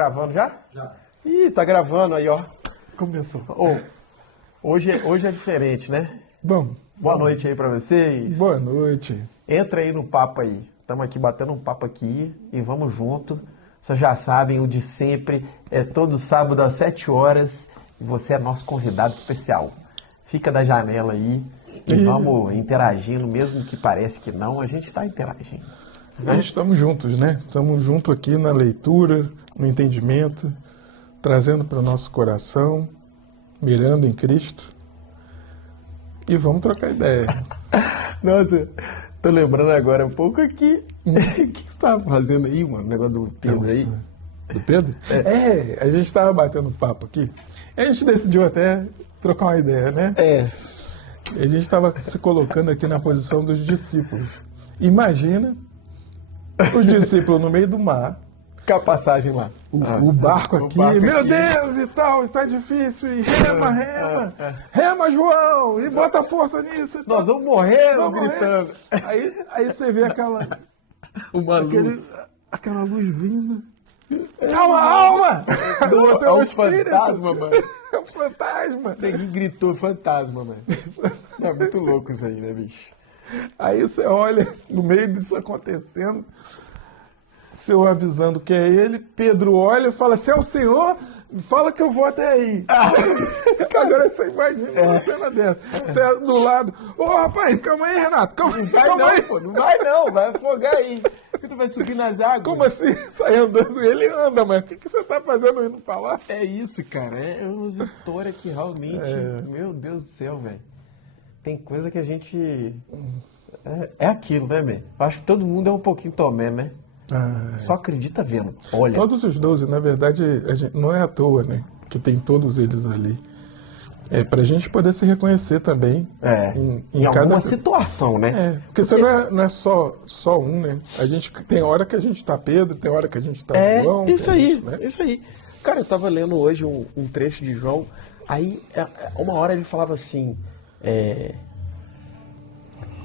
gravando já? Já. Ih, tá gravando aí, ó. Começou. Hoje é diferente, né? Bom. Boa noite aí pra vocês. Boa noite. Entra aí no papo aí. Estamos aqui batendo um papo aqui e vamos junto. Vocês já sabem, o de sempre é todo sábado às 7 horas e você é nosso convidado especial. Fica da janela aí e vamos interagindo, mesmo que pareça que não, a gente está interagindo. Nós estamos juntos, né? Estamos juntos aqui na leitura, no entendimento, trazendo para o nosso coração, mirando em Cristo. E vamos trocar ideia. Nossa, tô lembrando agora um pouco aqui. O que você tava fazendo aí, mano? O negócio do Pedro aí? Do Pedro? A gente estava batendo papo aqui. A gente decidiu até trocar uma ideia, né? A gente estava se colocando aqui na posição dos discípulos. Imagina os discípulos no meio do mar. Com a passagem lá. O barco aqui, meu Deus, e tal, tá difícil, e rema, rema, João, e bota força nisso. E nós tal. vamos morrer, Vamos gritando. Morrer. Aí você vê aquela luz vindo. Calma, alma! É um fantasma, mano. É um fantasma. Ninguém gritou fantasma, mano. É muito louco isso aí, né, bicho? Aí você olha, no meio disso acontecendo, o Senhor avisando que é ele, Pedro olha e fala, se é o Senhor, fala que eu vou até aí. Agora você imagina uma cena dessa. Você é do lado, rapaz, calma aí, Renato, calma aí. Pô, não vai não, vai afogar aí. Porque tu vai subir nas águas. Como assim? Sai andando, ele anda, mas o que você tá fazendo indo pra lá? É isso, cara, é umas histórias que realmente, meu Deus do céu, velho. Tem coisa que a gente... É aquilo, né, man? Eu acho que todo mundo é um pouquinho Tomé, né? Só acredita vendo. Olha. Todos os 12, na verdade, não é à toa, né? Que tem todos eles ali. É pra gente poder se reconhecer também. Em alguma situação, né? Porque você não é só um, né? A gente tem hora que a gente tá Pedro, tem hora que a gente tá João. Isso aí, né? Isso aí. Cara, eu tava lendo hoje um trecho de João, aí uma hora ele falava assim,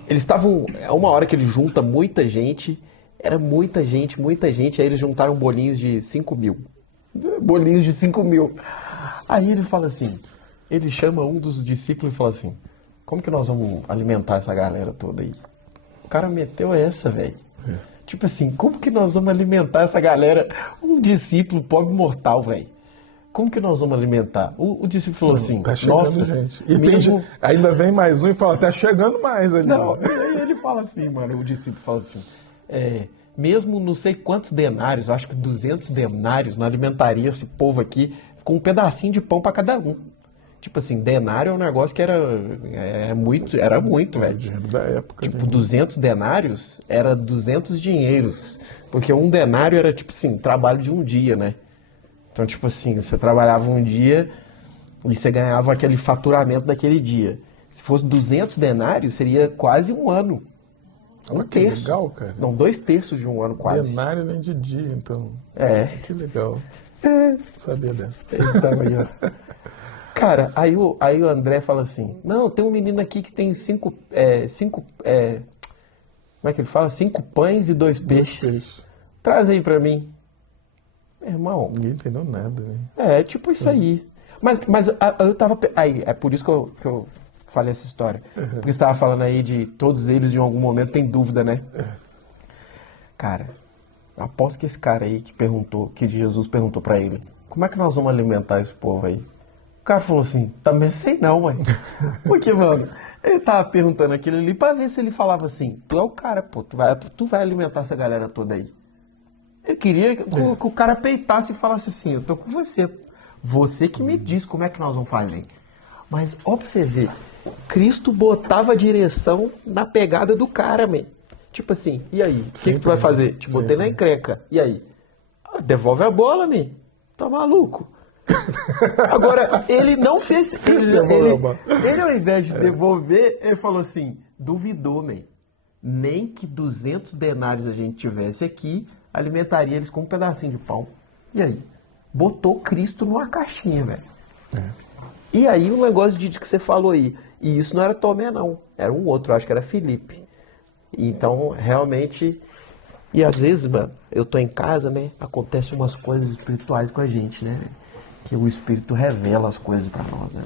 eles estavam, uma hora que ele junta muita gente, era muita gente, aí eles juntaram bolinhos de 5 mil. Bolinhos de 5 mil. Aí ele fala assim, ele chama um dos discípulos e fala assim, como que nós vamos alimentar essa galera toda aí? O cara meteu essa, velho. Tipo assim, como que nós vamos alimentar essa galera? Um discípulo pobre mortal, velho. Como que nós vamos alimentar? O discípulo falou assim, tá chegando, nossa, gente. E ainda vem mais um e fala, tá chegando mais ali. Não, ele fala assim, mano, o discípulo fala assim, mesmo não sei quantos denários, acho que 200 denários, não alimentaria esse povo aqui com um pedacinho de pão para cada um. Tipo assim, denário é um negócio que era muito, velho. Dinheiro da época. Tipo, 200 denários era 200 dinheiros. Porque um denário era, tipo assim, trabalho de um dia, né? Então, tipo assim, você trabalhava um dia e você ganhava aquele faturamento daquele dia. Se fosse 200 denários, seria quase um ano. Um terço. Que legal, cara. Não, 2/3 de um ano quase. Denário nem de dia, então. Que legal. Sabia dessa. Então, aí, ó. Cara, aí o André fala assim, não, tem um menino aqui que tem 5 como é que ele fala? 5 pães e 2 peixes. Traz aí pra mim. Meu irmão. Ninguém entendeu nada, né? Tipo isso aí. Mas eu tava... Aí, é por isso que eu falei essa história. Porque você tava falando aí de todos eles em algum momento tem dúvida, né? Cara, aposto que esse cara aí que Jesus perguntou pra ele, como é que nós vamos alimentar esse povo aí? O cara falou assim, também sei não, mãe. Porque, mano, ele tava perguntando aquilo ali pra ver se ele falava assim, tu é o cara, pô, tu vai alimentar essa galera toda aí. Ele queria que o cara peitasse e falasse assim, eu tô com você. Você que me diz como é que nós vamos fazer. Mas, ó pra você ver, Cristo botava a direção na pegada do cara, man. Tipo assim, e aí? O que tu vai fazer? Te botei na encrenca. E aí? Devolve a bola, man. Tá maluco? Agora, ele não fez... Ele ao invés de devolver, ele falou assim, duvidou, man. Nem que 200 denários a gente tivesse aqui, alimentaria eles com um pedacinho de pão. E aí? Botou Cristo numa caixinha, velho. E aí o negócio de que você falou aí. E isso não era Tomé, não. Era um outro, acho que era Felipe. Então, realmente... E às vezes, mano, eu tô em casa, né? Acontecem umas coisas espirituais com a gente, né? Que o Espírito revela as coisas pra nós, né?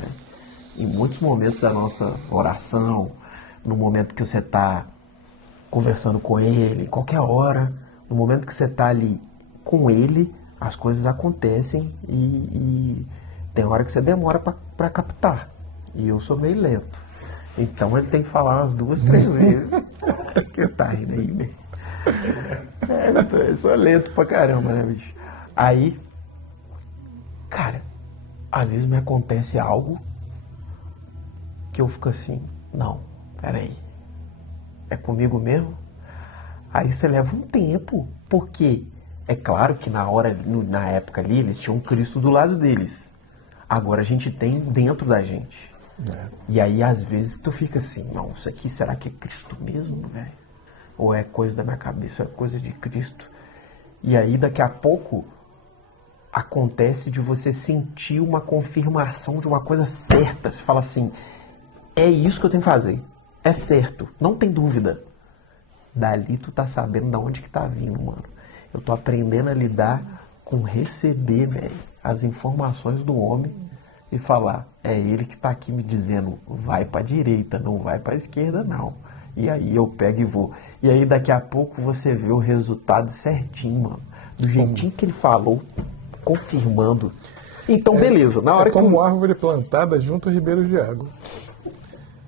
Em muitos momentos da nossa oração, no momento que você tá conversando com ele, qualquer hora, no momento que você tá ali com ele, as coisas acontecem e tem hora que você demora pra captar. E eu sou meio lento. Então ele tem que falar umas 2, 3 vezes. Que você tá rindo aí, né? Eu sou lento pra caramba, né, bicho? Aí, cara, às vezes me acontece algo que eu fico assim, não, peraí, é comigo mesmo? Aí você leva um tempo, porque é claro que na época ali, eles tinham Cristo do lado deles. Agora a gente tem dentro da gente. E aí, às vezes, tu fica assim, não, isso aqui será que é Cristo mesmo, velho? Ou é coisa da minha cabeça, ou é coisa de Cristo? E aí, daqui a pouco, acontece de você sentir uma confirmação de uma coisa certa. Você fala assim, é isso que eu tenho que fazer. É certo, não tem dúvida. Dali tu tá sabendo de onde que tá vindo, mano. Eu tô aprendendo a lidar com receber, velho, as informações do homem e falar, é ele que tá aqui me dizendo, vai pra direita, não vai pra esquerda, não. E aí eu pego e vou. E aí daqui a pouco você vê o resultado certinho, mano. Do jeitinho que ele falou, confirmando. Então, beleza. Na hora como árvore plantada junto a ribeiros de água.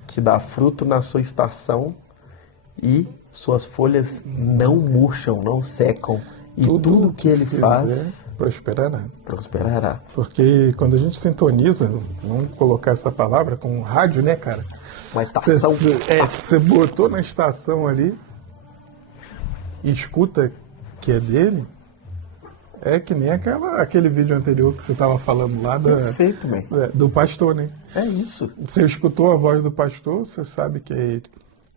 Que dá fruto na sua estação e suas folhas não murcham, não secam. E tudo que ele faz prosperará. Prosperará. Porque quando a gente sintoniza, vamos colocar essa palavra com rádio, né, cara? Uma estação. Você botou na estação ali e escuta que é dele, é que nem aquele vídeo anterior que você estava falando lá Perfeito, man. Do pastor, né? É isso. Você escutou a voz do pastor, você sabe que é ele.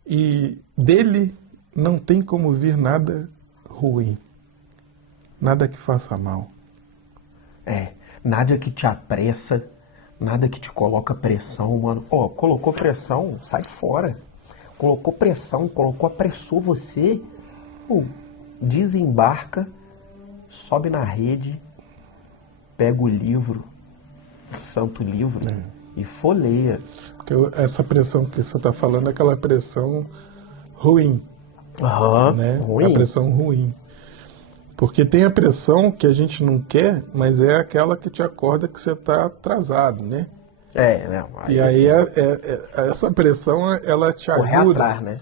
E dele não tem como vir nada ruim. Nada que faça mal. Nada que te apressa, nada que te coloca pressão, mano. Colocou pressão, sai fora. Colocou pressão, apressou você, desembarca, sobe na rede, pega o livro, o santo livro, e folheia. Porque essa pressão que você está falando é aquela pressão ruim. Né? Ruim. A pressão ruim. Porque tem a pressão que a gente não quer, mas é aquela que te acorda que você está atrasado, né? E aí essa pressão, ela te ajuda. Correr atrás, né?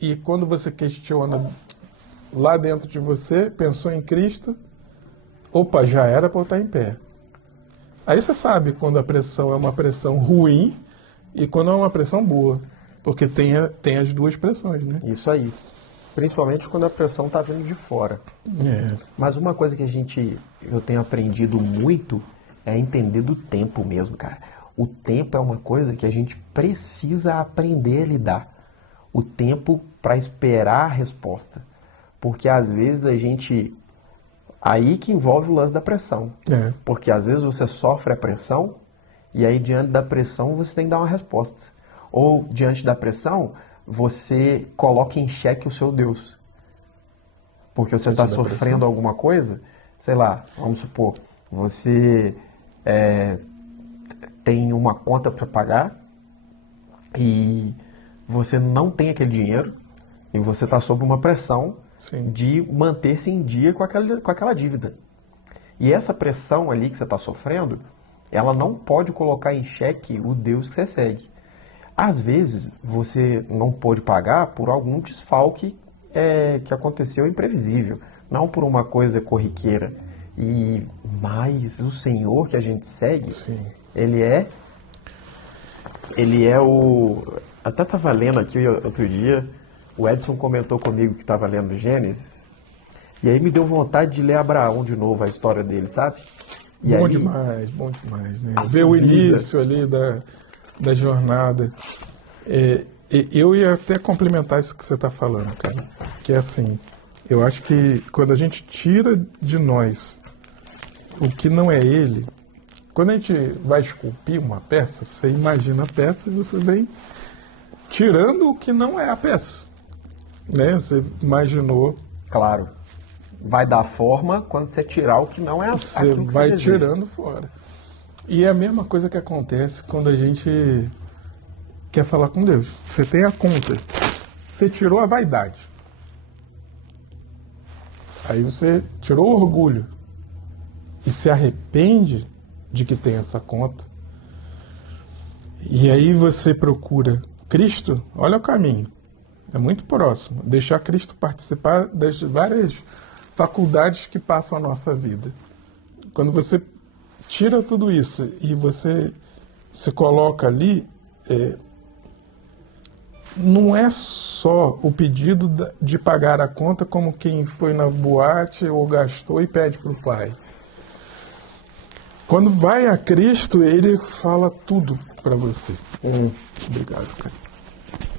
E quando você questiona lá dentro de você, pensou em Cristo, opa, já era para eu estar em pé. Aí você sabe quando a pressão é uma pressão ruim e quando é uma pressão boa. Porque tem as duas pressões, né? Isso aí. Principalmente quando a pressão está vindo de fora. Mas uma coisa que eu tenho aprendido muito é entender do tempo mesmo, cara. O tempo é uma coisa que a gente precisa aprender a lidar. O tempo para esperar a resposta. Porque às vezes aí que envolve o lance da pressão. Porque às vezes você sofre a pressão e aí diante da pressão você tem que dar uma resposta. Ou diante da pressão você coloca em xeque o seu Deus. Porque você está sofrendo alguma coisa, sei lá, vamos supor, você tem uma conta para pagar e você não tem aquele dinheiro e você está sob uma pressão de manter-se em dia com aquela dívida. E essa pressão ali que você está sofrendo, ela não pode colocar em xeque o Deus que você segue. Às vezes, você não pôde pagar por algum desfalque que aconteceu imprevisível, não por uma coisa corriqueira. Mas o Senhor que a gente segue, Ele é o... Até estava lendo aqui outro dia, o Edson comentou comigo que estava lendo Gênesis, e aí me deu vontade de ler Abraão de novo, a história dele, sabe? Bom demais, né? Ver o início ali da jornada. Eu ia até complementar isso que você está falando, cara. Que é assim, eu acho que quando a gente tira de nós o que não é ele, quando a gente vai esculpir uma peça, você imagina a peça e você vem tirando o que não é a peça. Né? Você imaginou Claro. Vai dar forma quando você tirar o que não é Você aquilo que vai você deseja. tirando fora. E é a mesma coisa que acontece quando a gente quer falar com Deus. Você tem a conta. Você tirou a vaidade. Aí você tirou o orgulho. E se arrepende de que tem essa conta. E aí você procura Cristo. Olha o caminho. É muito próximo. Deixar Cristo participar das várias faculdades que passam a nossa vida. Quando você tira tudo isso e você se coloca ali, não é só o pedido de pagar a conta como quem foi na boate ou gastou e pede para o pai. Quando vai a Cristo, ele fala tudo para você. Obrigado, cara.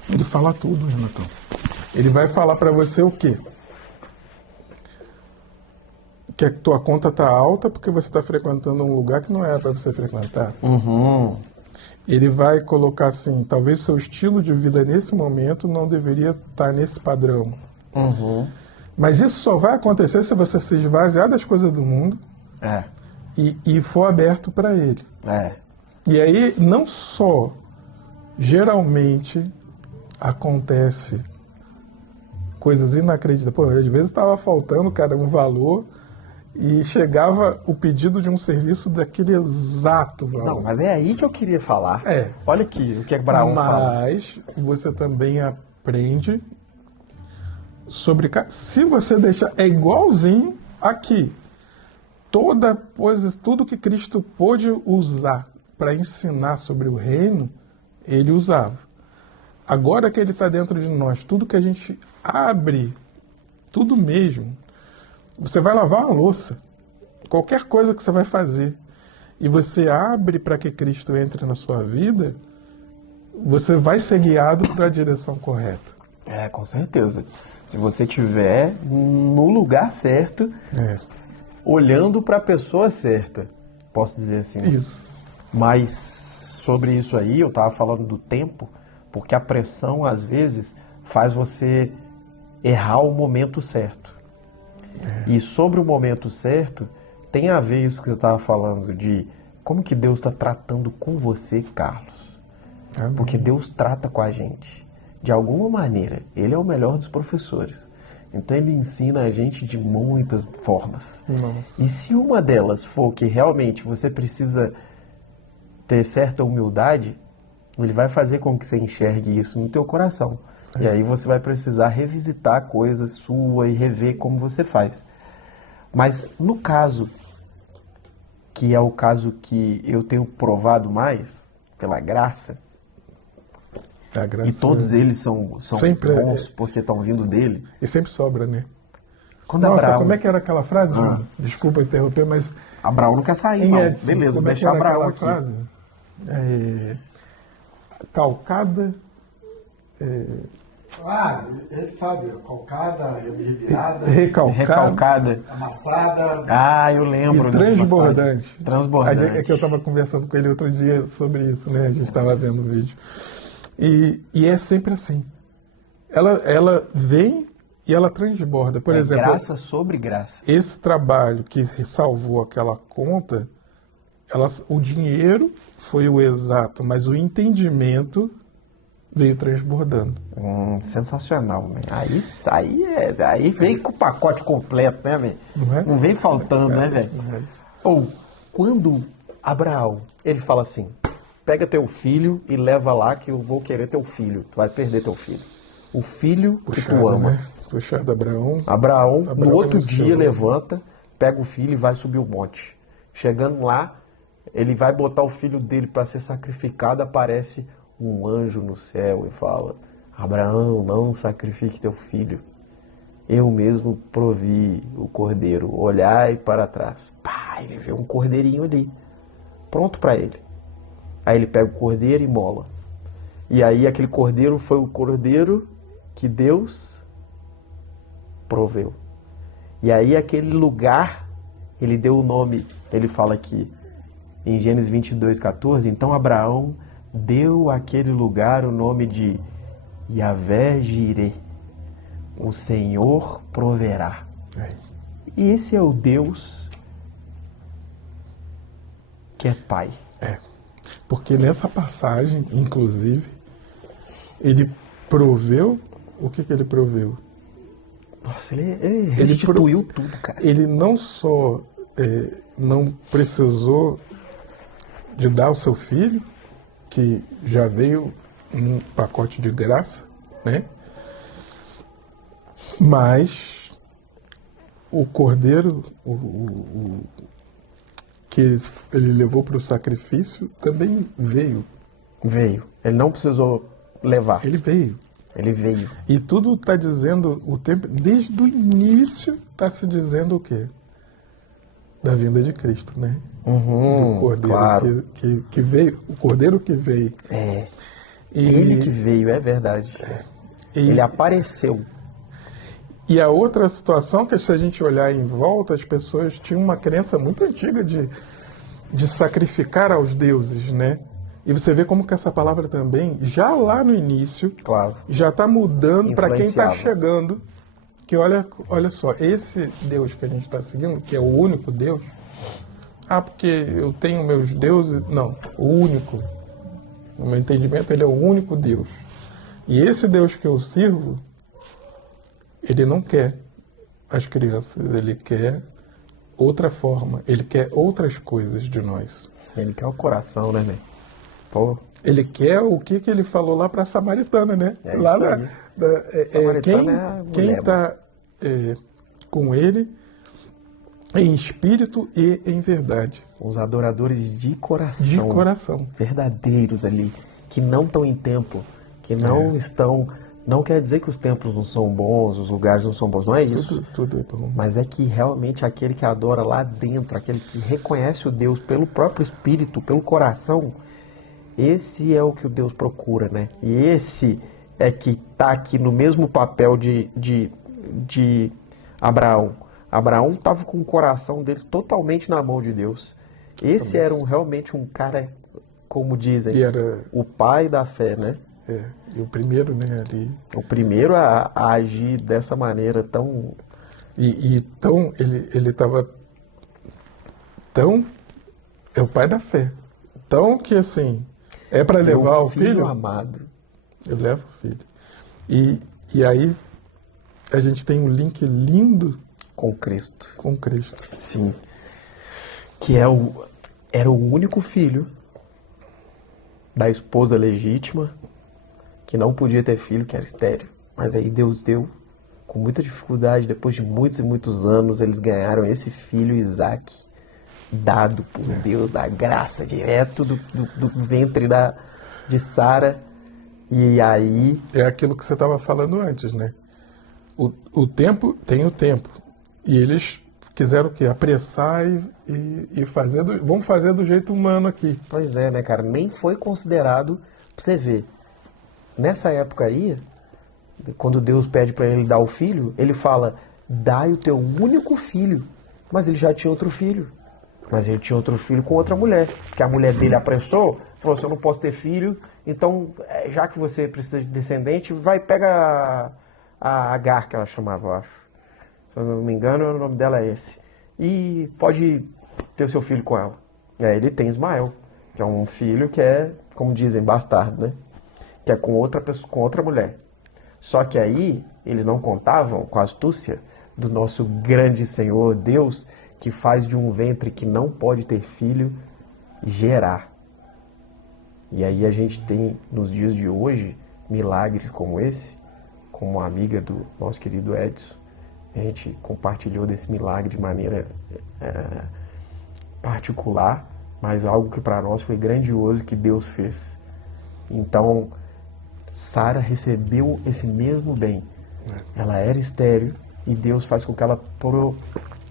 Ele fala tudo, Renatão. Ele vai falar para você o quê? Que a tua conta está alta porque você está frequentando um lugar que não é para você frequentar. Uhum. Ele vai colocar assim, talvez seu estilo de vida nesse momento não deveria estar nesse padrão. Uhum. Mas isso só vai acontecer se você se esvaziar das coisas do mundo e for aberto para ele. E aí, não só, geralmente, acontece coisas inacreditáveis. Pô, às vezes estava faltando, cara, um valor e chegava o pedido de um serviço daquele exato valor. Não, mas é aí que eu queria falar. É. Olha aqui o que Abraão fala. Mas você também aprende sobre... Se você deixar... É igualzinho aqui. Tudo que Cristo pôde usar para ensinar sobre o reino, ele usava. Agora que ele está dentro de nós, tudo que a gente abre, tudo mesmo, você vai lavar uma louça, qualquer coisa que você vai fazer, e você abre para que Cristo entre na sua vida, você vai ser guiado para a direção correta. Com certeza. Se você estiver no lugar certo, olhando para a pessoa certa, posso dizer assim. Isso. Mas sobre isso aí, eu estava falando do tempo, porque a pressão, às vezes, faz você errar o momento certo. E sobre o momento certo, tem a ver isso que você estava falando de como que Deus está tratando com você, Carlos. Amém. Porque Deus trata com a gente. De alguma maneira, Ele é o melhor dos professores. Então Ele ensina a gente de muitas formas. Nossa. E se uma delas for que realmente você precisa ter certa humildade, Ele vai fazer com que você enxergue isso no teu coração. E aí você vai precisar revisitar coisas sua e rever como você faz. Mas no caso, que é o caso que eu tenho provado mais, pela graça, A graça, e todos eles são sempre bons porque estão vindo dele. E sempre sobra, né? Quando Nossa, Abraão, como é que era aquela frase, Júlio? Desculpa interromper, mas... Abraão não quer sair, não. Edson, Beleza, como é que deixa era Abraão aquela aqui. frase? Calcada... ele sabe, calcada, revirada, Recalcada. amassada. Ah, eu lembro. E dessa transbordante. passagem. Transbordante. É que eu estava conversando com ele outro dia sobre isso, né? A gente estava vendo o vídeo. E é sempre assim. Ela vem e ela transborda. Por exemplo, graça sobre graça. esse trabalho que salvou aquela conta, o dinheiro foi o exato, mas o entendimento veio transbordando. Sensacional, né? Aí veio com o pacote completo, né, velho? Não é? Não vem faltando, né, velho? É. Ou, quando Abraão, ele fala assim, pega teu filho e leva lá que eu vou querer teu filho. Tu vai perder teu filho. O filho que tu amas. Né? Puxado, Abraão. Abraão, no outro iniciou. dia, levanta, pega o filho e vai subir o monte. Chegando lá, ele vai botar o filho dele para ser sacrificado, aparece um anjo no céu e fala, Abraão, não sacrifique teu filho. Eu mesmo provi o cordeiro. Olhai para trás. Pá, ele vê um cordeirinho ali, pronto para ele. Aí ele pega o cordeiro e mola. E aí aquele cordeiro foi o cordeiro que Deus proveu. E aí aquele lugar, ele deu o nome, ele fala aqui em Gênesis 22:14, então Abraão deu àquele lugar o nome de Yahvé Jireh, o Senhor proverá. É. E esse é o Deus que é Pai. É. Porque nessa passagem, inclusive, ele proveu. O que ele proveu? Nossa, ele restituiu tudo, cara. Ele não só não precisou de dar o seu filho, que já veio num pacote de graça, né? Mas o cordeiro que ele levou para o sacrifício também veio. Veio. Ele não precisou levar. Ele veio. Ele veio. E tudo está dizendo, o tempo, desde o início está se dizendo o quê? Da vinda de Cristo, né? Do cordeiro claro. que veio. O cordeiro que veio. É. E, Ele que veio, é verdade. Ele apareceu. E a outra situação, que se a gente olhar em volta, as pessoas tinham uma crença muito antiga de sacrificar aos deuses, né? E você vê como que essa palavra também, já lá no início, Claro. já está mudando para quem está Influenciava. chegando. Que olha só, esse Deus que a gente está seguindo, que é o único Deus, porque eu tenho meus deuses. Não, o único. No meu entendimento, ele é o único Deus. E esse Deus que eu sirvo, ele não quer as crianças, ele quer outra forma, ele quer outras coisas de nós. Ele quer o coração, né, velho? Pô. Ele quer o que ele falou lá para a Samaritana, né? É Lá isso aí. Samaritana é a quem mulher, está com ele em espírito e em verdade. Os adoradores de coração. De coração. Verdadeiros ali. Que não estão em templo. Que não estão... Não quer dizer que os templos não são bons, os lugares não são bons. Não é isso. Tudo é bom. Mas é que realmente aquele que adora lá dentro, aquele que reconhece o Deus pelo próprio espírito, pelo coração, esse é o que o Deus procura, né? E esse é que está aqui no mesmo papel de Abraão. Abraão estava com o coração dele totalmente na mão de Deus. Esse era realmente um cara, como dizem, E era, o pai da fé, né? e o primeiro, né, ali. O primeiro a agir dessa maneira tão... E tão, ele estava tão... É o pai da fé. Tão que, assim, é para levar o filho... amado. Eu levo o filho. E aí a gente tem um link lindo Com Cristo. com Cristo. Sim. Que era o único filho da esposa legítima, que não podia ter filho, que era estéril. Mas aí Deus deu, com muita dificuldade, depois de muitos e muitos anos, eles ganharam esse filho, Isaac, dado por Deus, da graça, direto do ventre de Sara. E aí... É aquilo que você estava falando antes, né? O tempo tem o tempo. E eles quiseram o quê? Apressar e fazer vamos fazer do jeito humano aqui. Pois é, né, cara? Nem foi considerado, pra você ver. Nessa época aí, quando Deus pede para ele dar o filho, ele fala, dai o teu único filho. Mas ele já tinha outro filho. Mas ele tinha outro filho com outra mulher. Porque a mulher dele apressou, falou assim, eu não posso ter filho, então, já que você precisa de descendente, vai, pega a Agar, que ela chamava, eu acho. Se eu não me engano, o nome dela é esse. E pode ter o seu filho com ela. E aí ele tem Ismael, que é um filho que é, como dizem, bastardo, né? Que é com outra pessoa, com outra mulher. Só que aí eles não contavam com a astúcia do nosso grande Senhor Deus, que faz de um ventre que não pode ter filho gerar. E aí a gente tem nos dias de hoje milagres como esse, como a amiga do nosso querido Edson. A gente compartilhou desse milagre de maneira particular, mas algo que para nós foi grandioso que Deus fez. Então, Sara recebeu esse mesmo bem. Ela era estéril e Deus faz com que ela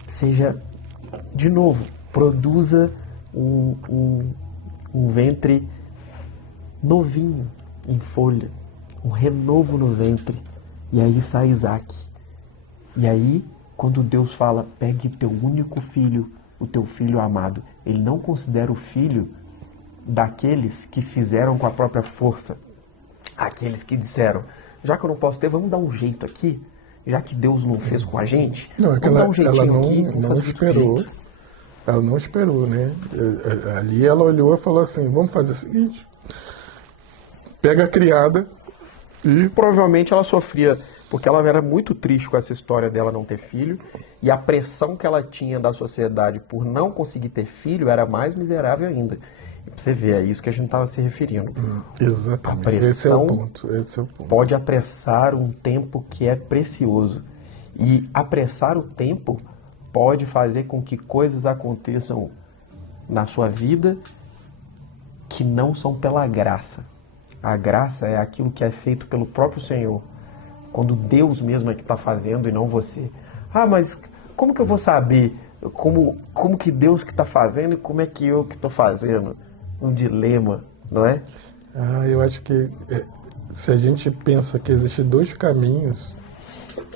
seja, de novo, produza um ventre novinho, em folha, um renovo no ventre. E aí sai Isaac. E aí, quando Deus fala, pegue teu único filho, o teu filho amado, ele não considera o filho daqueles que fizeram com a própria força. Aqueles que disseram, já que eu não posso ter, vamos dar um jeito aqui Já que Deus não fez com a gente, Não, é que vamos dar ela, um jeitinho ela aqui, não, vamos não fazer de outro esperou. jeito. Ela não esperou, né? Ali ela olhou e falou assim, vamos fazer o seguinte, pega a criada e... Provavelmente ela sofria, porque ela era muito triste com essa história dela não ter filho, e a pressão que ela tinha da sociedade por não conseguir ter filho era mais miserável ainda. E pra você ver, é isso que a gente estava se referindo. Exatamente, A pressão esse é o ponto. pode apressar um tempo que é precioso. E apressar o tempo pode fazer com que coisas aconteçam na sua vida que não são pela graça. A graça é aquilo que é feito pelo próprio Senhor. Quando Deus mesmo é que está fazendo e não você. Ah, mas como que eu vou saber como que Deus que está fazendo e como é que eu que estou fazendo? Um dilema, não é? Eu acho que se a gente pensa que existem dois caminhos,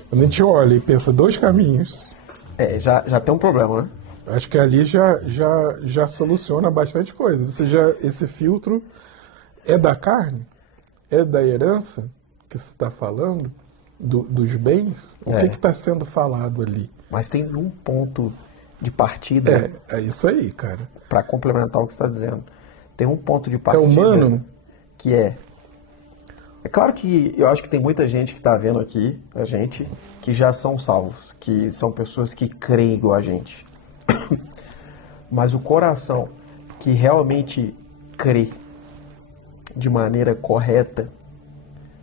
quando a gente olha e pensa dois caminhos, Já tem um problema, né? acho que ali já soluciona bastante coisa. Esse filtro é da carne? É da herança que você está falando? Dos bens? O que está sendo falado ali? Mas tem um ponto de partida É isso aí, cara. para complementar o que você está dizendo. Tem um ponto de É partida humano? que é claro que eu acho que tem muita gente que está vendo aqui, a gente, que já são salvos, que são pessoas que creem igual a gente. Mas o coração que realmente crê de maneira correta,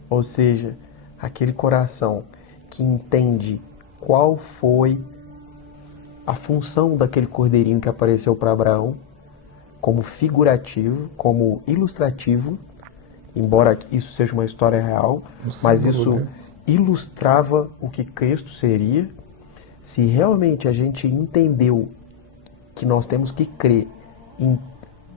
ou seja, aquele coração que entende qual foi a função daquele cordeirinho que apareceu para Abraão, como figurativo, como ilustrativo, embora isso seja uma história real, mas símbolo, isso né? ilustrava o que Cristo seria. Se realmente a gente entendeu que nós temos que crer em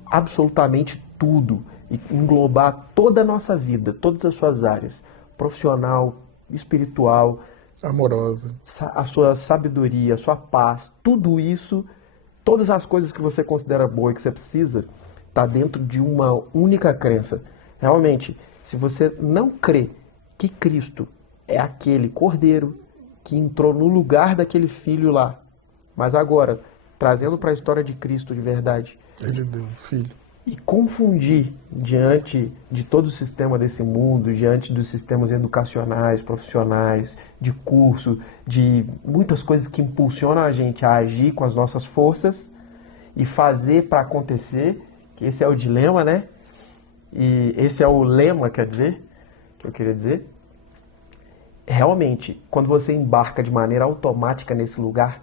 absolutamente tudo e englobar toda a nossa vida, todas as suas áreas, profissional, espiritual, Amorosa. a sua sabedoria, a sua paz, tudo isso, todas as coisas que você considera boa e que você precisa, está dentro de uma única crença. Realmente, se você não crê que Cristo é aquele cordeiro que entrou no lugar daquele filho lá, mas agora, trazendo para a história de Cristo de verdade, Ele deu um filho. e confundir diante de todo o sistema desse mundo, diante dos sistemas educacionais, profissionais, de curso, de muitas coisas que impulsionam a gente a agir com as nossas forças e fazer para acontecer, que esse é o dilema, né? E esse é o lema, quer dizer, que eu queria dizer. Realmente, quando você embarca de maneira automática nesse lugar,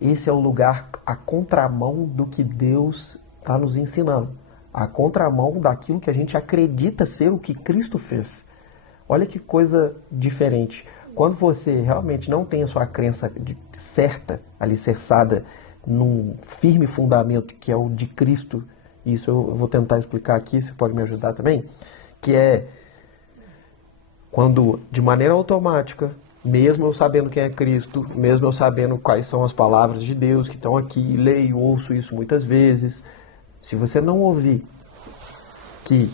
esse é o lugar a contramão do que Deus está nos ensinando. A contramão daquilo que a gente acredita ser o que Cristo fez. Olha que coisa diferente. Quando você realmente não tem a sua crença certa, alicerçada num firme fundamento que é o de Cristo, isso eu vou tentar explicar aqui, você pode me ajudar também, que é quando de maneira automática, mesmo eu sabendo quem é Cristo, mesmo eu sabendo quais são as palavras de Deus que estão aqui, leio, ouço isso muitas vezes, se você não ouvir que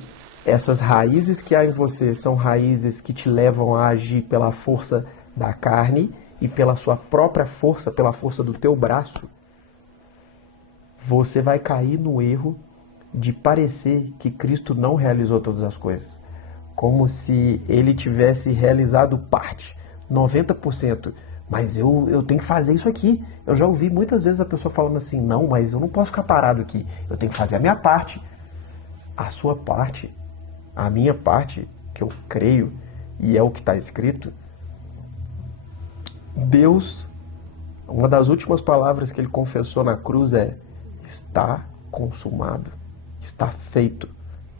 essas raízes que há em você são raízes que te levam a agir pela força da carne e pela sua própria força, pela força do teu braço, você vai cair no erro de parecer que Cristo não realizou todas as coisas. Como se ele tivesse realizado parte, 90%. Mas eu tenho que fazer isso aqui. Eu já ouvi muitas vezes a pessoa falando assim, não, mas eu não posso ficar parado aqui. Eu tenho que fazer a minha parte. A sua parte, a minha parte, que eu creio, e é o que está escrito, Deus, uma das últimas palavras que ele confessou na cruz é, está consumado, está feito,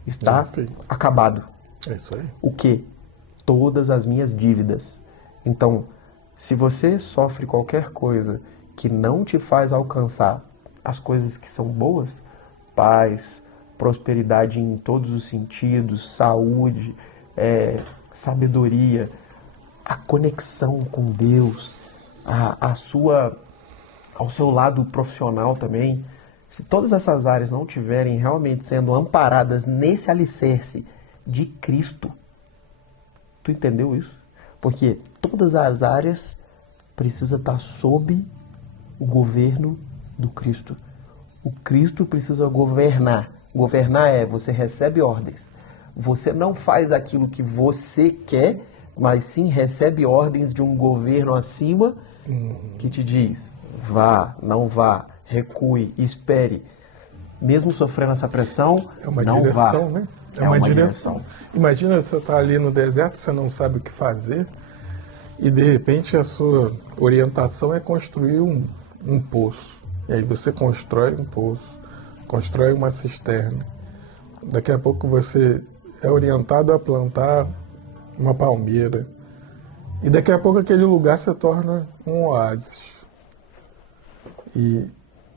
está acabado. É isso aí. O quê? Todas as minhas dívidas. Então, se você sofre qualquer coisa que não te faz alcançar as coisas que são boas, paz, prosperidade em todos os sentidos, saúde, sabedoria, a conexão com Deus, ao seu lado profissional também, se todas essas áreas não estiverem realmente sendo amparadas nesse alicerce de Cristo, tu entendeu isso? Porque todas as áreas precisam estar sob o governo do Cristo. O Cristo precisa governar. Governar é você recebe ordens. Você não faz aquilo que você quer, mas sim recebe ordens de um governo acima que te diz: vá, não vá, recue, espere. Mesmo sofrendo essa pressão, É uma não direção, vá. né? É uma direção. Imagina você estar ali no deserto, você não sabe o que fazer, e de repente a sua orientação é construir um poço. E aí você constrói um poço, constrói uma cisterna. Daqui a pouco você é orientado a plantar uma palmeira. E daqui a pouco aquele lugar se torna um oásis. E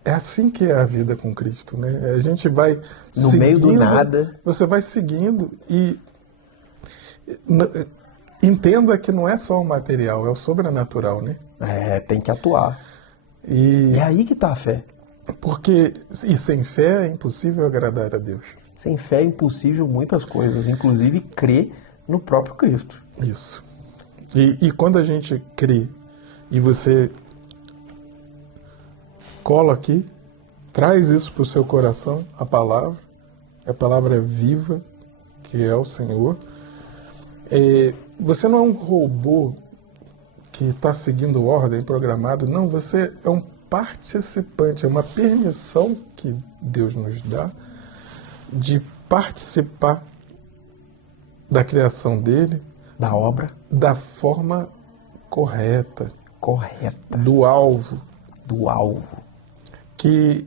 é assim que é a vida com Cristo, né? A gente vai No meio do nada. Você vai seguindo e entenda que não é só o material, é o sobrenatural, né? É, tem que atuar. E É aí que está a fé. porque sem fé é impossível agradar a Deus. Sem fé é impossível muitas coisas, inclusive crer no próprio Cristo. Isso. E quando a gente crê e você cola aqui, traz isso para o seu coração, a palavra é viva, que é o Senhor. Você não é um robô que está seguindo ordem programado, não, você é um participante, é uma permissão que Deus nos dá de participar da criação dele, Da obra da forma correta, correta, do alvo, do alvo. que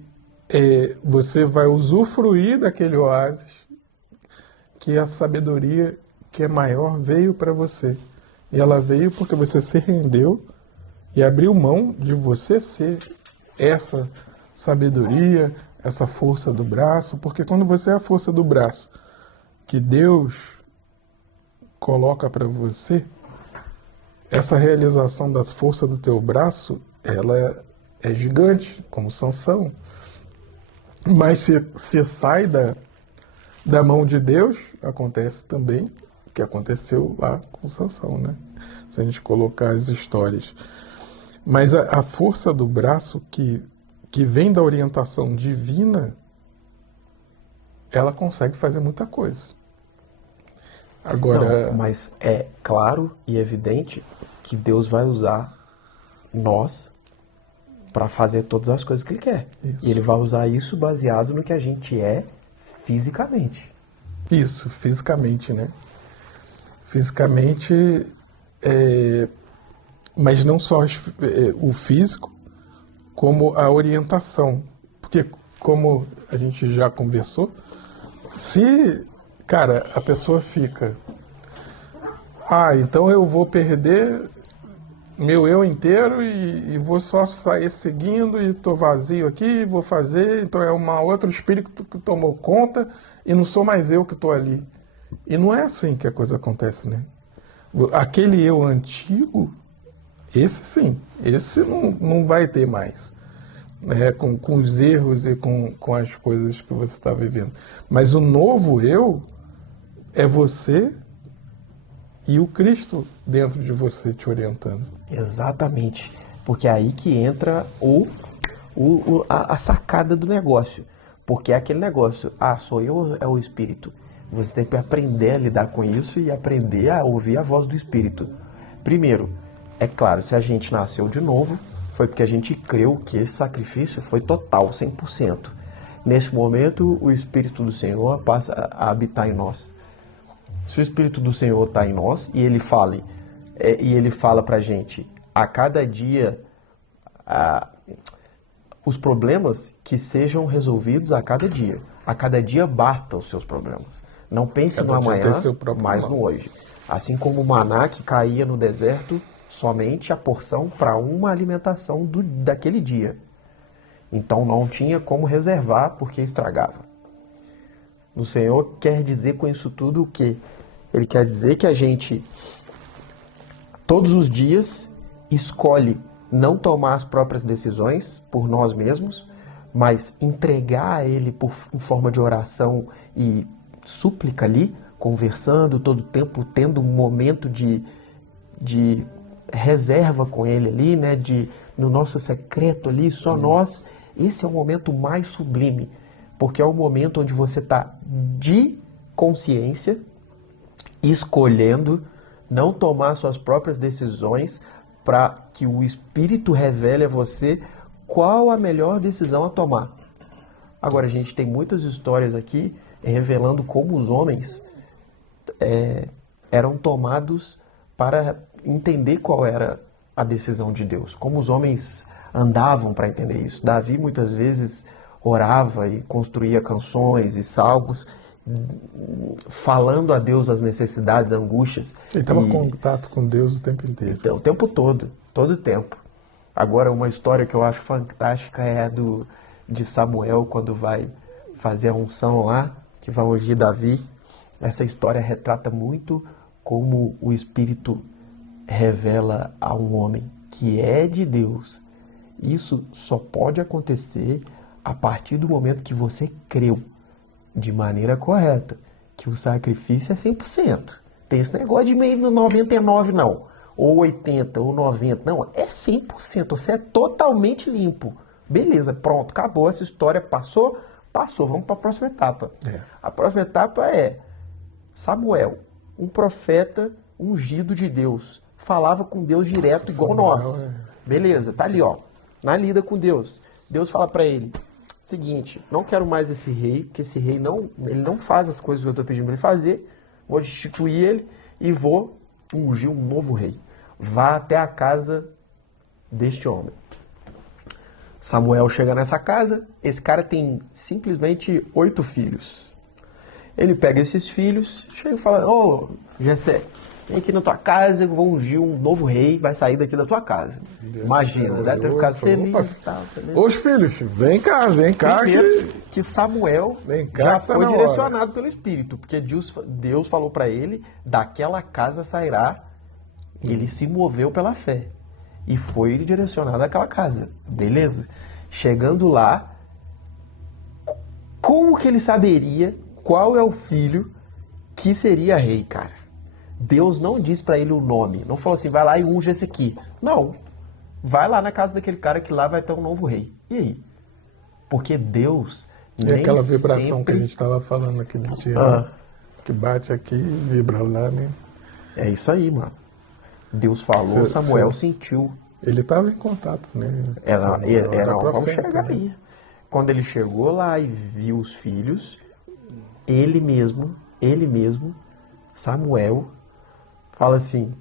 você vai usufruir daquele oásis, que a sabedoria que é maior veio para você. E ela veio porque você se rendeu e abriu mão de você ser essa sabedoria, essa força do braço, porque quando você é a força do braço que Deus coloca para você, essa realização da força do teu braço, ela é gigante, como Sansão. Mas se sai da mão de Deus, acontece também o que aconteceu lá com Sansão, né? Se a gente colocar as histórias. Mas a força do braço que vem da orientação divina, ela consegue fazer muita coisa. Agora, Não, mas é claro e evidente que Deus vai usar nós para fazer todas as coisas que Ele quer. Isso. E Ele vai usar isso baseado no que a gente é fisicamente. isso, fisicamente, né? Fisicamente, mas não só o físico, como a orientação. Porque, como a gente já conversou, se, cara, a pessoa fica... então eu vou perder meu eu inteiro e vou só sair seguindo e tô vazio aqui, vou fazer, então é um outro espírito que tomou conta e não sou mais eu que tô ali. E não é assim que a coisa acontece, né? Aquele eu antigo, esse sim, esse não vai ter mais, né? Com os erros e com as coisas que você está vivendo. Mas o novo eu é você e o Cristo dentro de você te orientando. Exatamente. Porque é aí que entra a sacada do negócio. Porque é aquele negócio, sou eu ou é o Espírito? Você tem que aprender a lidar com isso e aprender a ouvir a voz do Espírito. Primeiro, é claro, se a gente nasceu de novo, foi porque a gente creu que esse sacrifício foi total, 100%. Nesse momento, o Espírito do Senhor passa a habitar em nós. Se o Espírito do Senhor está em nós e ele fala para a gente a cada dia os problemas que sejam resolvidos a cada dia. A cada dia basta os seus problemas. Não pense no amanhã, mas no hoje. Assim como o maná que caía no deserto, somente a porção para uma alimentação daquele dia. Então não tinha como reservar porque estragava. O Senhor quer dizer com isso tudo o quê? Ele quer dizer que a gente, todos os dias, escolhe não tomar as próprias decisões por nós mesmos, mas entregar a Ele em forma de oração e súplica ali, conversando todo o tempo, tendo um momento de de reserva com ele ali, né? No nosso secreto ali, só nós. Esse é o momento mais sublime, porque é o momento onde você está de consciência, escolhendo não tomar suas próprias decisões para que o Espírito revele a você qual a melhor decisão a tomar. Agora, a gente tem muitas histórias aqui revelando como os homens eram tomados para entender qual era a decisão de Deus, como os homens andavam para entender isso. Davi muitas vezes orava e construía canções e salmos, falando a Deus as necessidades, angústias. Ele estava em contato com Deus o tempo inteiro. Então, o tempo todo o tempo. Agora, uma história que eu acho fantástica é a de Samuel, quando vai fazer a unção lá, que vai ungir Davi. Essa história retrata muito como o Espírito revela a um homem que é de Deus. Isso só pode acontecer a partir do momento que você creu de maneira correta, que o sacrifício é 100%. Tem esse negócio de meio do 99 não, ou 80, ou 90, não, é 100%, você é totalmente limpo. Beleza, pronto, acabou essa história, passou, vamos para a próxima etapa. A próxima etapa é Samuel, um profeta ungido de Deus, falava com Deus direto. Nossa, igual Samuel, nós. Beleza, tá ali, ó, na lida com Deus. Deus fala para ele: seguinte, não quero mais esse rei, porque esse rei ele não faz as coisas que eu estou pedindo para ele fazer, vou destituir ele e vou ungir um novo rei. Vá até a casa deste homem. Samuel chega nessa casa, esse cara tem simplesmente 8 filhos. Ele pega esses filhos, chega e fala: ô, Jessé, vem aqui na tua casa, eu vou ungir um novo rei, vai sair daqui da tua casa. Deus, imagina, deve ter ficado feliz. Os filhos, vem cá. Que Samuel já foi direcionado pelo Espírito, porque Deus falou para ele: daquela casa sairá. Ele se moveu pela fé e foi direcionado àquela casa. Beleza? Chegando lá, como que ele saberia qual é o filho que seria rei, cara? Deus não disse para ele o nome, não falou assim: vai lá e unge esse aqui. Não, vai lá na casa daquele cara que lá vai ter um novo rei. E aí? Porque Deus e aquela vibração que a gente estava falando aquele dia, que bate aqui e vibra lá, né? É isso aí, mano. Deus falou, Samuel sentiu. Ele estava em contato, né? Vamos chegar aí. Quando ele chegou lá e viu os filhos, ele mesmo, Samuel, fala assim: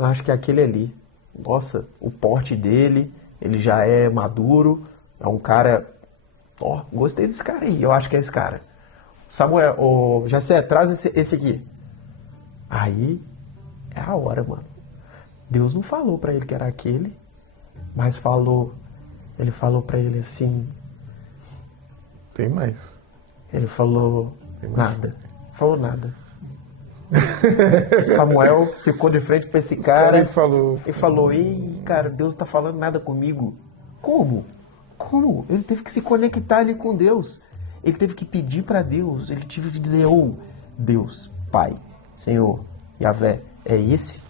acho que é aquele ali. Nossa, o porte dele, ele já é maduro, é um cara... gostei desse cara aí, eu acho que é esse cara. Samuel, Jessé, traz esse aqui. Aí, é a hora, mano. Deus não falou pra ele que era aquele, mas ele falou pra ele assim... Tem mais. Ele falou nada. Falou nada. Samuel ficou de frente pra esse cara e falou: ei, cara, Deus não tá falando nada comigo. Como? Ele teve que se conectar ali com Deus. Ele teve que pedir pra Deus. Ele teve que dizer: Deus, Pai, Senhor, Yahvé, é esse?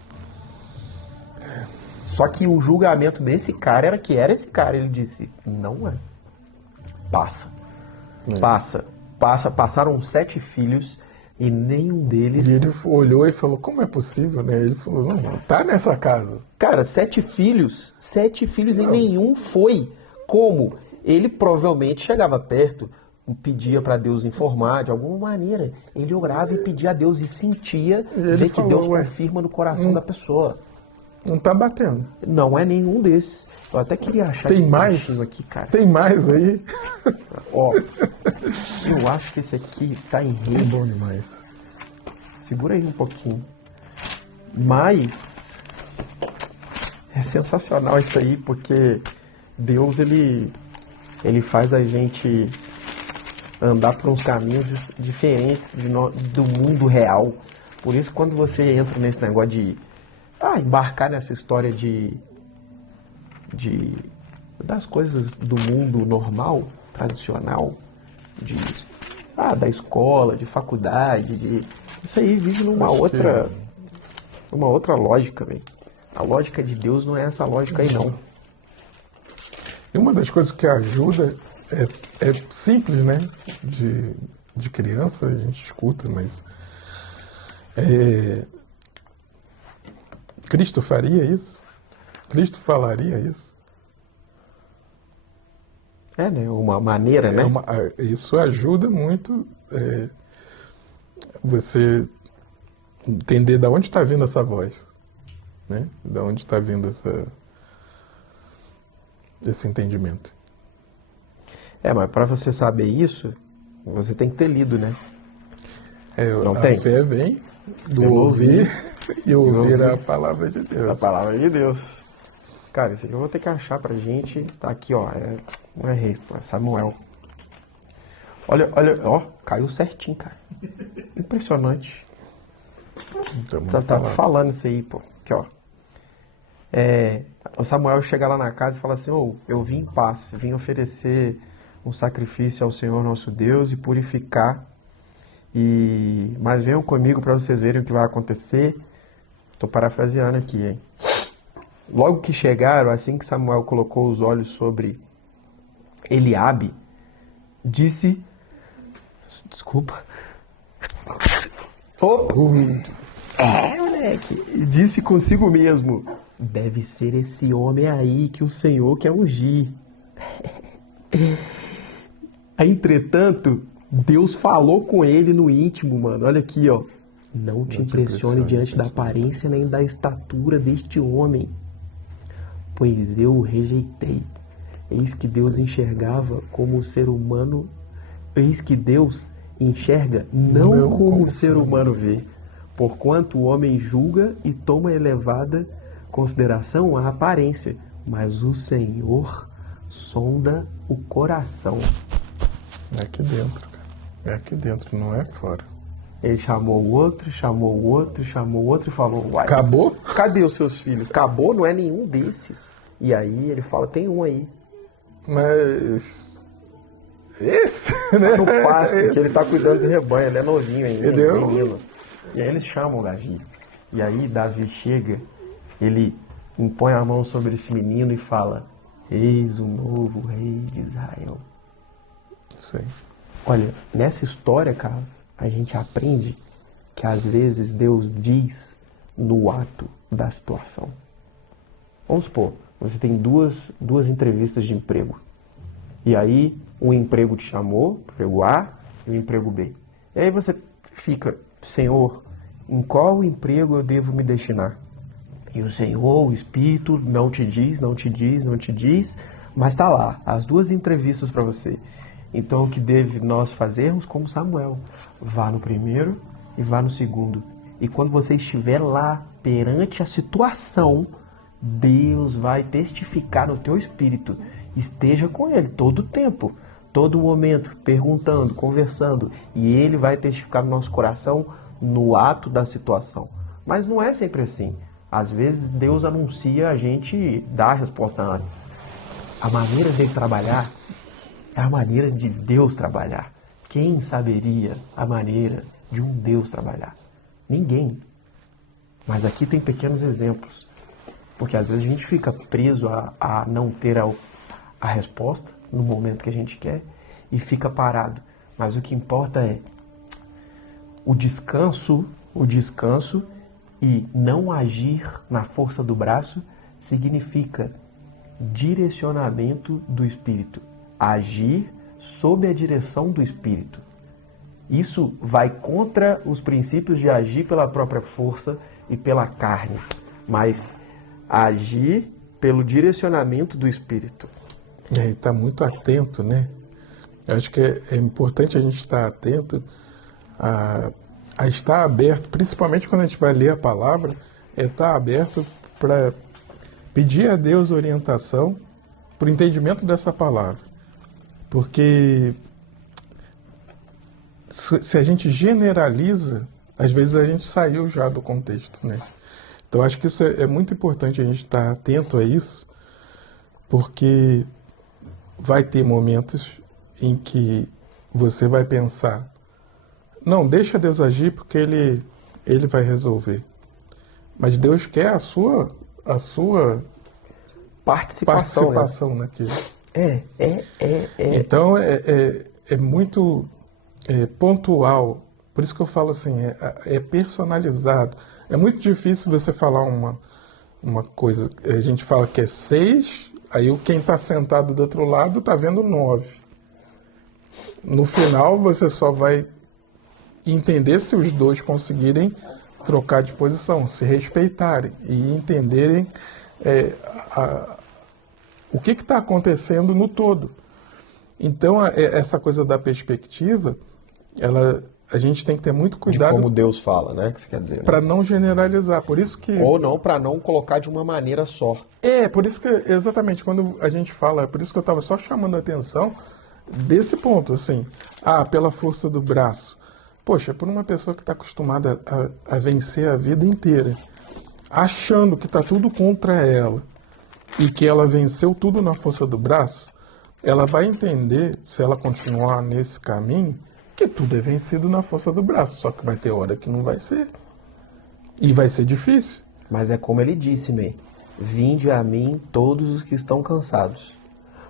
Só que o julgamento desse cara era que era esse cara. Ele disse: não é. Passaram 7 filhos e nenhum deles... E ele olhou e falou: como é possível, né? Ele falou: não tá nessa casa. Cara, 7 filhos e nenhum foi. Como? Ele provavelmente chegava perto, pedia para Deus informar de alguma maneira. Ele orava e pedia a Deus e sentia ver que Deus confirma no coração da pessoa. Não tá batendo. Não é nenhum desses. Eu até queria achar esse mais aqui, cara. Tem mais aí? Eu acho que esse aqui tá em Reis. É bom demais. Segura aí um pouquinho. Mas é sensacional isso aí, porque Deus, ele faz a gente andar por uns caminhos diferentes do mundo real. Por isso, quando você entra nesse negócio de embarcar nessa história das coisas do mundo normal, tradicional, da escola, de faculdade, isso aí vive numa outra uma outra lógica, velho. A lógica de Deus não é essa lógica aí, não. E uma das coisas que ajuda é simples, né? De criança a gente escuta, mas Cristo faria isso? Cristo falaria isso? É, né? Uma maneira, né? Isso ajuda muito você entender de onde está vindo essa voz, né? De onde está vindo esse entendimento. Mas para você saber isso, você tem que ter lido, né? Não A tem? fé vem do Pelo ouvir e ouvir ouvir a palavra de Deus. A palavra de Deus. Cara, isso aqui eu vou ter que achar pra gente. Tá aqui, ó. Não é Reis, pô, é Samuel. Olha, ó, caiu certinho, cara. Impressionante. Então, Tá falando isso aí, pô. Aqui, ó. O Samuel chega lá na casa e fala assim: eu vim em paz, vim oferecer um sacrifício ao Senhor nosso Deus e purificar. Mas venham comigo para vocês verem o que vai acontecer. Estou parafraseando aqui, hein? Logo que chegaram, assim que Samuel colocou os olhos sobre Eliabe, disse... Desculpa. Moleque. Disse consigo mesmo: deve ser esse homem aí que o Senhor quer ungir. Entretanto, Deus falou com ele no íntimo, mano. Olha aqui, ó. Não te impressione diante da aparência nem da estatura deste homem, pois eu o rejeitei. Eis que Deus enxergava como o ser humano... Eis que Deus enxerga não como o ser humano vê, porquanto o homem julga e toma elevada consideração a aparência, mas o Senhor sonda o coração. É aqui dentro, cara. É aqui dentro, não é fora. Ele chamou o outro e falou: uai, Acabou? cadê os seus filhos? Acabou, não é nenhum desses. E aí ele fala: tem um aí. Mas... esse, né? No pasto, que ele tá cuidando do rebanho, ele é novinho ainda, Entendeu? menino. E aí eles chamam Davi. E aí Davi chega, ele impõe a mão sobre esse menino e fala: eis o novo rei de Israel. Sim. Olha, nessa história, cara, a gente aprende que às vezes Deus diz no ato da situação. Vamos supor, você tem duas entrevistas de emprego. E aí, um emprego te chamou, emprego A e o emprego B. E aí você fica: Senhor, em qual emprego eu devo me destinar? E o Senhor, o Espírito, não te diz, mas está lá, as duas entrevistas para você. Então, o que deve nós fazermos como Samuel? Vá no primeiro e vá no segundo. E quando você estiver lá, perante a situação, Deus vai testificar no teu espírito. Esteja com Ele todo o tempo, todo momento, perguntando, conversando. E Ele vai testificar no nosso coração no ato da situação. Mas não é sempre assim. Às vezes Deus anuncia, a gente dá a resposta antes. A maneira de trabalhar é a maneira de Deus trabalhar. Quem saberia a maneira de um Deus trabalhar? Ninguém. Mas aqui tem pequenos exemplos. Porque às vezes a gente fica preso a não ter a resposta no momento que a gente quer e fica parado. Mas o que importa é o descanso e não agir na força do braço significa direcionamento do Espírito. Agir sob a direção do Espírito. Isso vai contra os princípios de agir pela própria força e pela carne, mas agir pelo direcionamento do Espírito. E está muito atento, né? Acho que é importante a gente estar atento a estar aberto, principalmente quando a gente vai ler a palavra, estar aberto para pedir a Deus orientação para o entendimento dessa palavra. Porque se a gente generaliza, às vezes a gente saiu já do contexto, né? Então acho que isso é muito importante a gente estar atento a isso, porque vai ter momentos em que você vai pensar: não, deixa Deus agir porque Ele vai resolver. Mas Deus quer a sua Participação, né? participação naquilo. É. Então é muito pontual. Por isso que eu falo assim, é personalizado. É muito difícil você falar uma coisa. A gente fala que é 6, aí quem está sentado do outro lado está vendo 9. No final você só vai entender se os dois conseguirem trocar de posição, se respeitarem e entenderem o que está acontecendo no todo. Então, essa coisa da perspectiva, a gente tem que ter muito De cuidado como Deus fala, né? Que você quer dizer. Né? para não generalizar. Por isso que... Ou não, para não colocar de uma maneira só. Por isso que, exatamente, quando a gente fala, por isso que eu estava só chamando a atenção desse ponto, assim, pela força do braço. Poxa, por uma pessoa que está acostumada a vencer a vida inteira, achando que está tudo contra ela, e que ela venceu tudo na força do braço, ela vai entender, se ela continuar nesse caminho, que tudo é vencido na força do braço, só que vai ter hora que não vai ser. E vai ser difícil. Mas é como ele disse, May. Vinde a mim todos os que estão cansados.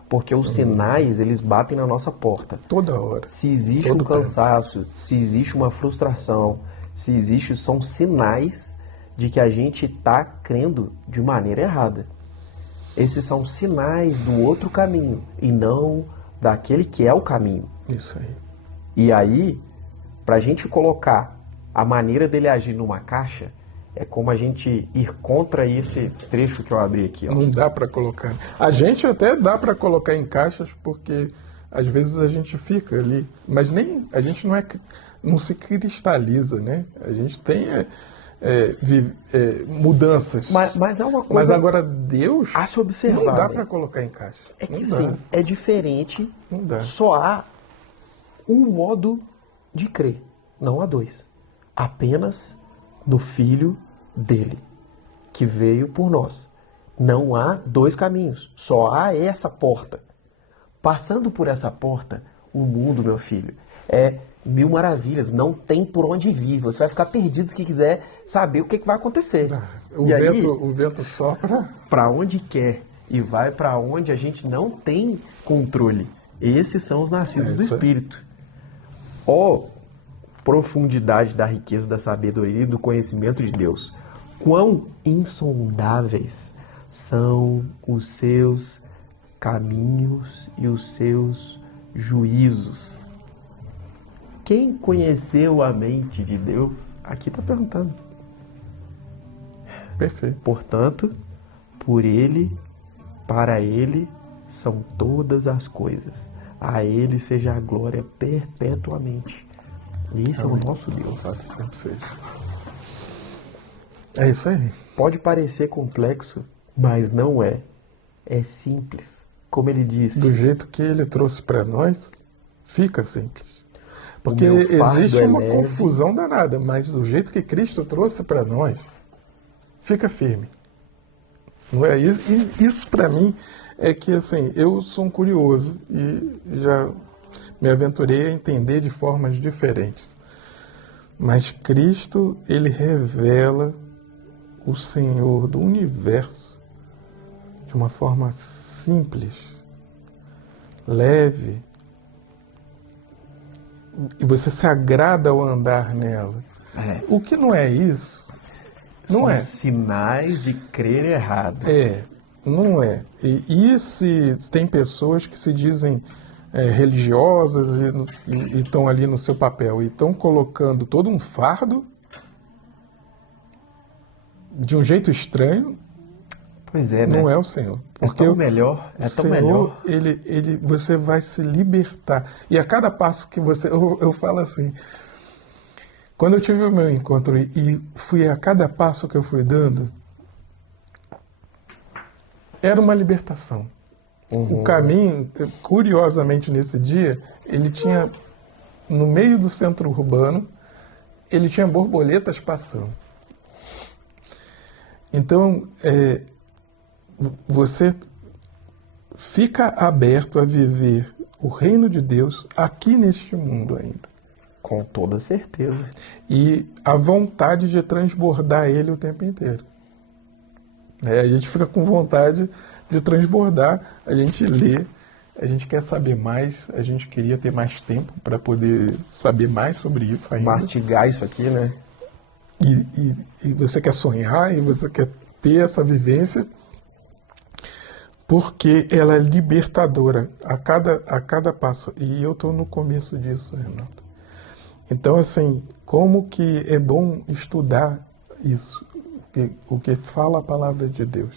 Porque os sinais, eles batem na nossa porta. Toda hora. Se existe Todo um cansaço, se existe uma frustração, são sinais de que a gente está crendo de maneira errada. Esses são sinais do outro caminho e não daquele que é o caminho. Isso aí. E aí, para a gente colocar a maneira dele agir numa caixa, é como a gente ir contra esse trecho que eu abri aqui. Ó. Não dá para colocar. A gente até dá para colocar em caixas, porque às vezes a gente fica ali, mas nem a gente não se cristaliza, né? A gente tem mudanças. Mas é uma coisa. Mas agora Deus a se observar, não dá né? para colocar em caixa. É que Não sim, dá. é diferente. Não dá. Só há um modo de crer, não há dois. Apenas no Filho dele, que veio por nós. Não há dois caminhos, só há essa porta. Passando por essa porta, o mundo, meu filho, é mil maravilhas, não tem por onde vir. Você vai ficar perdido se quiser saber o que vai acontecer. O vento sopra. Para onde quer e vai para onde a gente não tem controle. Esses são os nascidos do Espírito. Ó profundidade da riqueza, da sabedoria e do conhecimento de Deus. Quão insondáveis são os seus caminhos e os seus juízos. Quem conheceu a mente de Deus? Aqui está perguntando. Perfeito. Portanto, por ele, para ele, são todas as coisas. A ele seja a glória perpetuamente. Esse é o nosso Deus. Sempre seja. É isso aí. Pode parecer complexo, mas não é. É simples. Como ele disse. Do jeito que ele trouxe para nós, fica simples. Porque meu fardo existe é uma leve. confusão danada, mas do jeito que Cristo trouxe para nós, fica firme. Não é isso? Isso para mim é que assim, eu sou um curioso e já me aventurei a entender de formas diferentes. Mas Cristo, ele revela o Senhor do universo de uma forma simples, leve, e você se agrada ao andar nela. O que não é isso? Não São é. sinais de crer errado. Não é. E se tem pessoas que se dizem religiosas e estão ali no seu papel e estão colocando todo um fardo de um jeito estranho, Pois é, né? não é o Senhor. Porque é tão melhor, é tão Senhor, melhor. você vai se libertar. E a cada passo que você... Eu falo assim, quando eu tive o meu encontro e fui a cada passo que eu fui dando, era uma libertação. O caminho, curiosamente nesse dia, ele tinha, no meio do centro urbano, ele tinha borboletas passando. Então, você fica aberto a viver o reino de Deus aqui neste mundo ainda. Com toda certeza. E a vontade de transbordar ele o tempo inteiro. A gente fica com vontade de transbordar, a gente lê, a gente quer saber mais, a gente queria ter mais tempo para poder saber mais sobre isso ainda. Mastigar isso aqui, né? E você quer sonhar, e você quer ter essa vivência, porque ela é libertadora a cada passo. E eu estou no começo disso, Renato. Então, assim, como que é bom estudar isso, o que fala a palavra de Deus.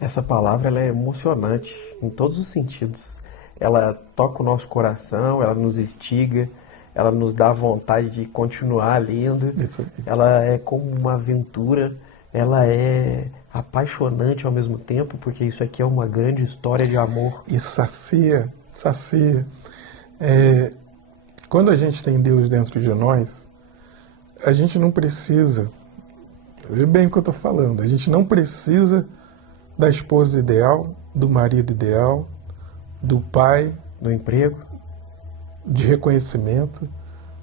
Essa palavra ela é emocionante em todos os sentidos. Ela toca o nosso coração, ela nos instiga, ela nos dá vontade de continuar lendo. Isso. Ela é como uma aventura, ela é apaixonante ao mesmo tempo, porque isso aqui é uma grande história de amor. E sacia. Quando a gente tem Deus dentro de nós, a gente não precisa, vê bem o que eu estou falando, a gente não precisa da esposa ideal, do marido ideal, do pai, Do emprego, de reconhecimento,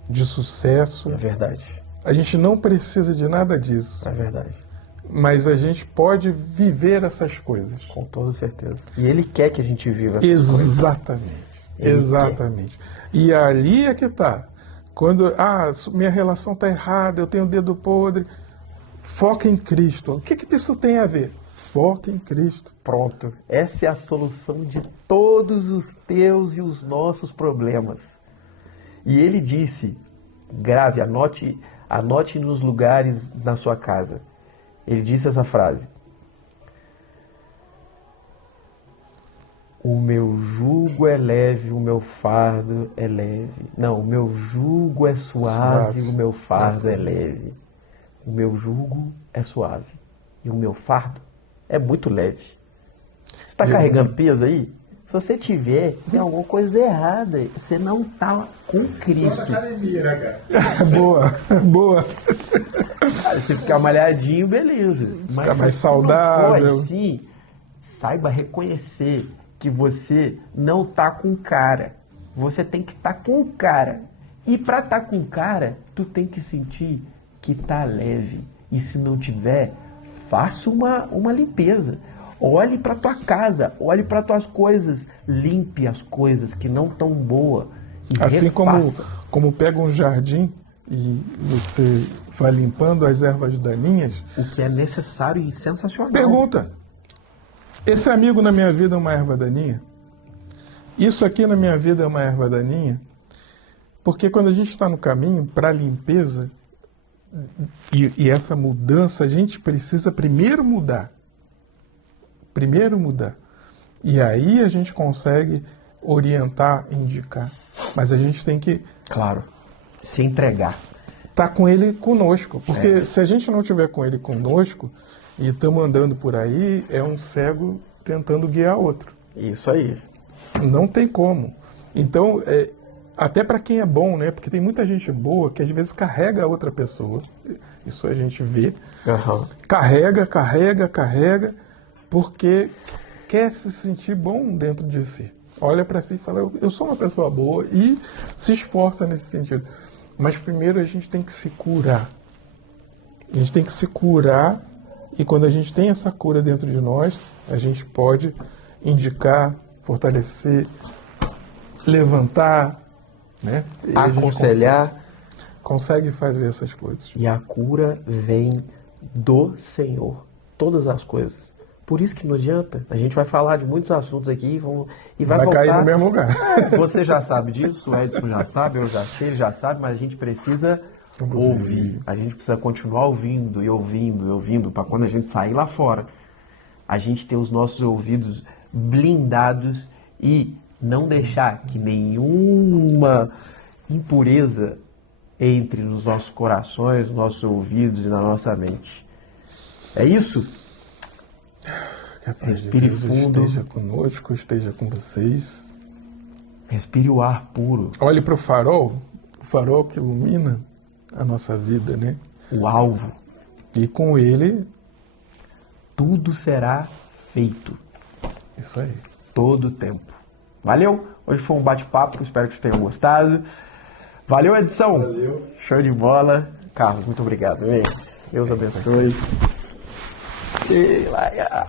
de sucesso. é verdade, A gente não precisa de nada disso, é verdade, mas a gente pode viver essas coisas. com toda certeza. E Ele quer que a gente viva essas coisas. Exatamente. Ele Exatamente. E ali é que está. Quando minha relação está errada, eu tenho o dedo podre, foca em Cristo. O que isso tem a ver? Foca em Cristo. Pronto. Essa é a solução de todos os teus e os nossos problemas. E Ele disse, grave, anote nos lugares na sua casa. Ele disse essa frase: o meu jugo é leve, o meu fardo é leve. Não, o meu jugo é suave, o meu fardo é leve. O meu jugo é suave e o meu fardo é muito leve. Você está carregando peso aí? Se você tiver, tem alguma coisa errada. Você não está com Cristo. Academia, né, cara? Boa. Cara, se ficar malhadinho, beleza. Mas Ficar mais se não for saudável. assim, saiba reconhecer que você não tá com cara. Você tem que estar com cara. E para estar com cara, tu tem que sentir que tá leve. E se não tiver, faça uma limpeza. Olhe para tua casa, olhe para tuas coisas, limpe as coisas que não estão boas. Assim refaça. como pega um jardim e você vai limpando as ervas daninhas. O que é necessário e sensacional. Pergunta: esse amigo na minha vida é uma erva daninha? Isso aqui na minha vida é uma erva daninha? Porque quando a gente está no caminho para a limpeza e essa mudança, a gente precisa primeiro mudar. E aí a gente consegue orientar, indicar. Mas a gente tem que Claro, se entregar. estar com ele conosco. Porque se a gente não estiver com ele conosco e estamos andando por aí, é um cego tentando guiar outro. Isso aí. Não tem como. Então, até para quem é bom, né? Porque tem muita gente boa que às vezes carrega a outra pessoa. Isso a gente vê. Uhum. Carrega, porque quer se sentir bom dentro de si. Olha para si e fala, eu sou uma pessoa boa, e se esforça nesse sentido. Mas primeiro a gente tem que se curar. A gente tem que se curar, e quando a gente tem essa cura dentro de nós, a gente pode indicar, fortalecer, levantar, né? E a gente Aconselhar. consegue fazer essas coisas. E a cura vem do Senhor. Todas as coisas. Por isso que não adianta. A gente vai falar de muitos assuntos aqui e vai voltar. Cair no mesmo lugar. Você já sabe disso, o Edson já sabe, eu já sei, ele já sabe, mas a gente precisa ouvir. A gente precisa continuar ouvindo e ouvindo e ouvindo, para quando a gente sair lá fora, a gente ter os nossos ouvidos blindados e não deixar que nenhuma impureza entre nos nossos corações, nos nossos ouvidos e na nossa mente. É isso? Que a paz Respire de Deus fundo. esteja conosco, esteja com vocês. Respire o ar puro, Olhe para o farol que ilumina a nossa vida, né? o alvo. E com ele, Tudo será feito. isso aí. Todo o tempo. Valeu? Hoje foi um bate-papo, espero que vocês tenham gostado. Valeu, edição. Valeu. Show de bola. Carlos, muito obrigado. Hein? Deus abençoe. E lá,